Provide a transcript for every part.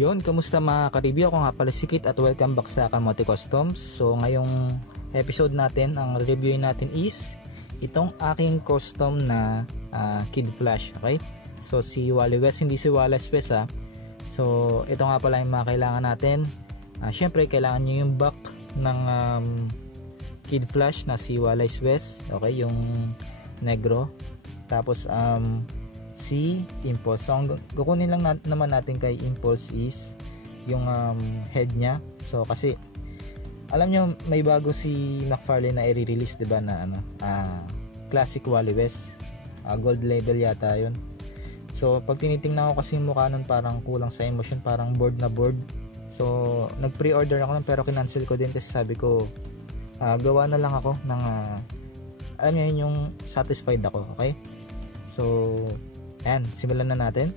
Yun, kamusta mga ka-review? Ako nga pala si Kit at welcome back sa Kamote Customs. So ngayong episode natin, ang reviewin natin is itong aking custom na Kid Flash. Okay? So si Wally West, hindi si Wallace West ha. So ito nga pala yung mga kailangan natin. Syempre kailangan nyo yung back ng Kid Flash na si Wallace West. Okay, yung negro. Tapos si Impulse. So ang kukunin lang naman natin kay Impulse is yung head niya. So kasi alam nyo may bago si McFarlane na i-release, diba, na classic Wally West, gold label yata yun. So pag tinitingnan ko kasi yung mukha nun parang kulang sa emotion, parang board na board. So nag pre-order ako nun pero kinancel ko din kasi sabi ko gawa na lang ako ng alam nyo yun, yung satisfied ako. Okay, so ayan, simulan na natin.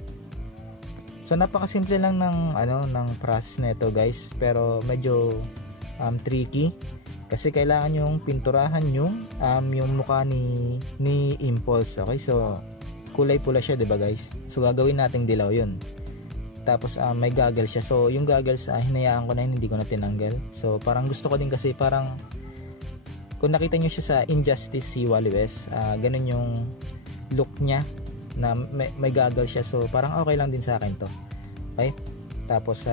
So napakasimple lang ng ng process nito guys, pero medyo tricky kasi kailangan yung pinturahan yung mukha ni Impulse. Okay, so kulay pula siya, 'di ba guys? So gagawin nating dilaw 'yun. Tapos may goggles siya. So yung goggles hinayaan ko na yun, hindi ko na tinanggal. So parang gusto ko din kasi parang kung nakita niyo siya sa Injustice si Wally West, ganun yung look niya na may goggles siya. So parang okay lang din sa akin to. Okay, tapos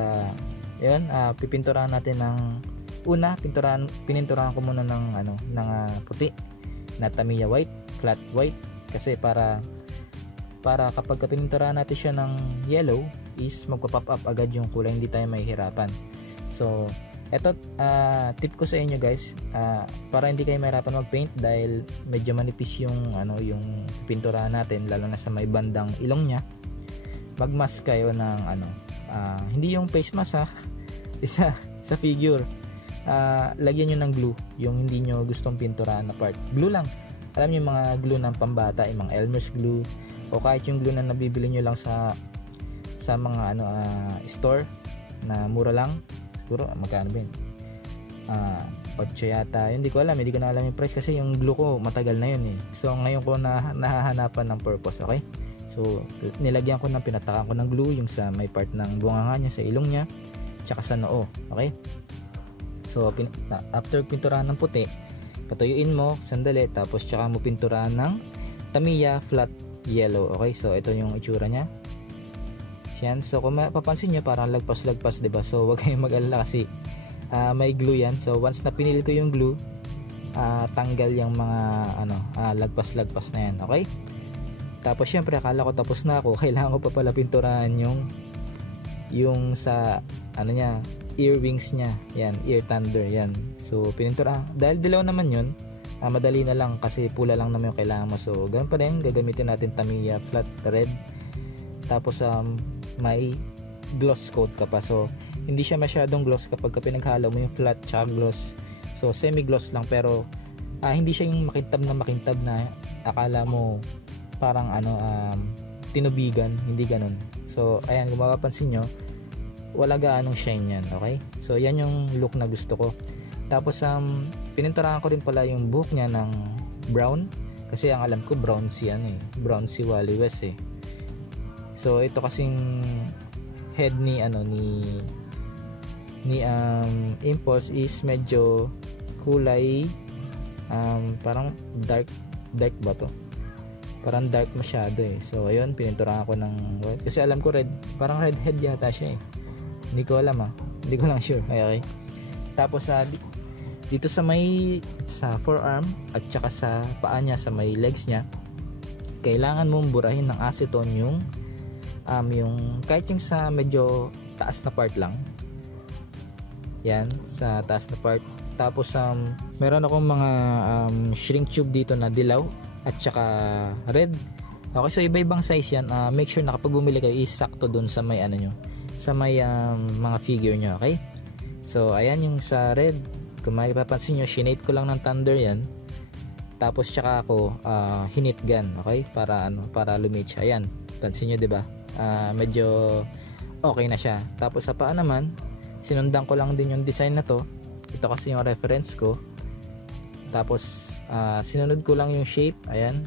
yun, pipinturahan natin ng pininturahan ko muna ng puti na Tamiya white, flat white, kasi para kapag pininturahan natin siya ng yellow is magpa-pop up agad yung kulay, hindi tayo mahihirapan. So eto, tip ko sa inyo guys, para hindi kayo mahirapan mag-paint dahil medyo manipis yung yung pinturahan natin, lalo na sa may bandang ilong niya. Mag-mask kayo ng hindi yung face mask isa sa figure. Lagyan nyo ng glue yung hindi nyo gustong pinturahan na part. Glue lang. Alam nyo yung mga glue ng pambata, yung mga Elmer's glue, o kahit yung glue na nabibili nyo lang sa mga store na mura lang. Siguro magkano ba yun? 8 yata. Hindi ko na alam yung price kasi yung glue ko matagal na yun eh. So ngayon ko nahahanapan ng purpose. Okay, so nilagyan ko pinatakan ko ng glue yung sa may part ng bunganga niya, sa ilong niya, tsaka sa noo. Okay, so after pinturahan ng puti, patuyuin mo sandali, tapos tsaka mo pinturahan ng Tamiya flat yellow. Okay, so ito yung itsura niya. Yan. So kung mapapansin nyo parang lagpas-lagpas, diba? So wag kayong mag-alala kasi may glue yan. So once na pinil ko yung glue, tanggal yung mga lagpas-lagpas na yan. Okay, tapos syempre akala ko tapos na ako, kailangan ko pa pala pinturahan yung sa niya, ear wings nya, yan, ear thunder, yan. So pinintura, dahil dilaw naman yun, madali na lang kasi pula lang naman yung kailangan mo. So ganun pa rin, gagamitin natin Tamiya flat red. Tapos may gloss coat ka pa. So hindi siya masyadong gloss kapag pinaghalo mo yung flat tsaka gloss. So semi gloss lang, pero hindi siya yung makintab na akala mo parang tinubigan, hindi ganun. So ayan, kung mapapansin nyo, wala gaanong shine yan. Okay, so yan yung look na gusto ko. Tapos pininturahan ko rin pala yung buhok niya ng brown, kasi ang alam ko brown si brown si Wally West eh. So ito kasing head ni Impulse is medyo kulay parang dark ba to? Parang dark masyado eh. So ayun, pininturahan ko ng white kasi alam ko red, parang red head yata siya eh. Hindi ko alam hindi ko lang sure. Okay. Tapos dito sa forearm at saka sa paa niya, sa may legs niya, kailangan mong burahin ng acetone yung kahit yung sa medyo taas na part lang. Yan, sa taas na part. Tapos meron akong mga shrink tube dito na dilaw at saka red. Okay, so iba-ibang size yan. Make sure na kapag bumili kayo is sakto dun sa may sa may mga figure nyo. Okay, so ayan yung sa red. Kung mapapansin nyo, shinate ko lang ng thunder yan. Tapos tsaka ako hinit gun. Okay, para lumit siya. Ayan, pansin nyo, diba? Medyo okay na siya. Tapos sa paa naman, sinundan ko lang din yung design na to. Ito kasi yung reference ko. Tapos sinunod ko lang yung shape. Ayan,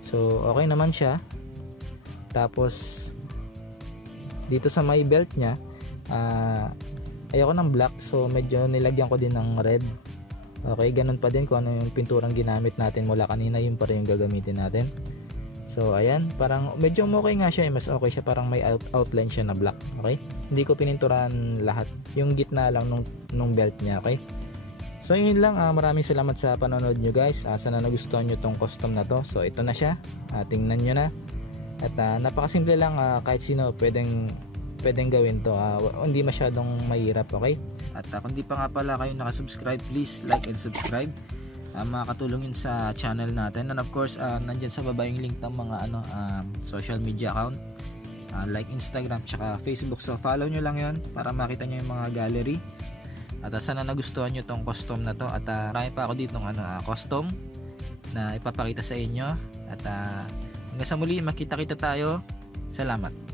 so okay naman siya. Tapos dito sa may belt nya, ayoko ng black, so medyo nilagyan ko din ng red. Okay, ganun pa din kung ano yung pinturang ginamit natin mula kanina, yun pa rin yung gagamitin natin. So ayan, parang medyo okay nga siya, mas okay siya, parang may outline siya na black. Okay, hindi ko pininturahan lahat, yung gitna lang nung belt nya. Okay, so yun lang, maraming salamat sa panonood nyo guys. Sana nagustuhan nyo tong custom na to. So ito na siya, tingnan nyo na. At napakasimple lang, kahit sino pwedeng gawin to, hindi masyadong mahirap. Okay, at kung di pa nga pala kayo nakasubscribe, please like and subscribe. Makakatulong yun sa channel natin, and of course nandyan sa baba yung link ng mga social media account, like Instagram tsaka Facebook. So follow nyo lang yun para makita nyo yung mga gallery. At sana nagustuhan nyo tong custom na to, at marami pa ako dito ng custom na ipapakita sa inyo. At hanggang sa muli, makita-kita tayo. Salamat.